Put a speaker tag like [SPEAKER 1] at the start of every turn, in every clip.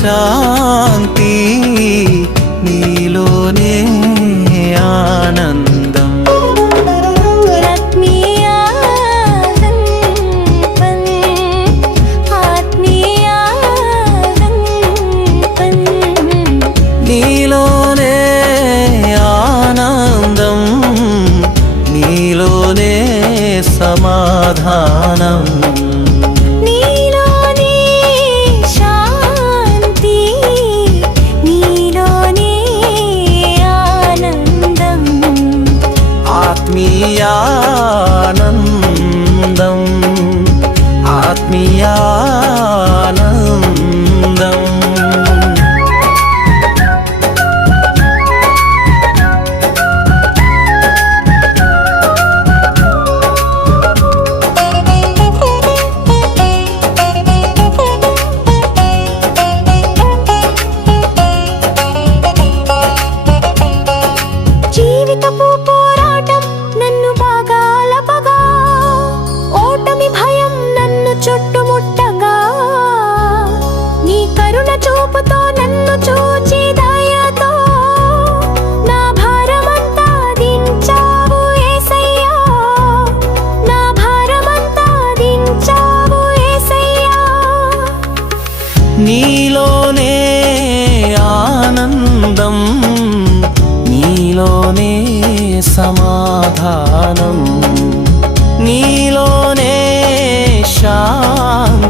[SPEAKER 1] శాంతి నీలోనే ఆనందం. నీలోనే ఆనందం నీలోనే సమాధానం.
[SPEAKER 2] జీవితపు పోరాటం నన్ను బాగా అలపగా ఓటమి భయం నన్ను చుట్టుముట్టగా. నీ కరుణ చూపుతో నన్ను చూచి దయతో. నా భారమంతా దించావు నా భారమంతా దించావు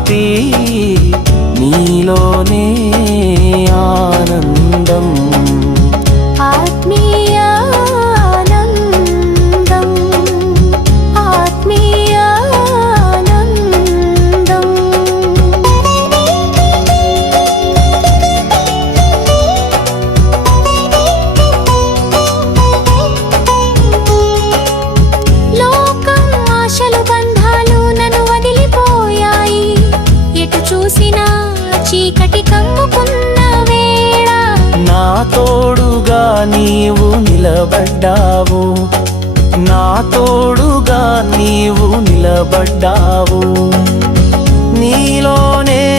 [SPEAKER 1] శాంతి నీలోనే నీవు నిలబడ్డావు. నా తోడుగా నీవు నిలబడ్డావు. నీలోనే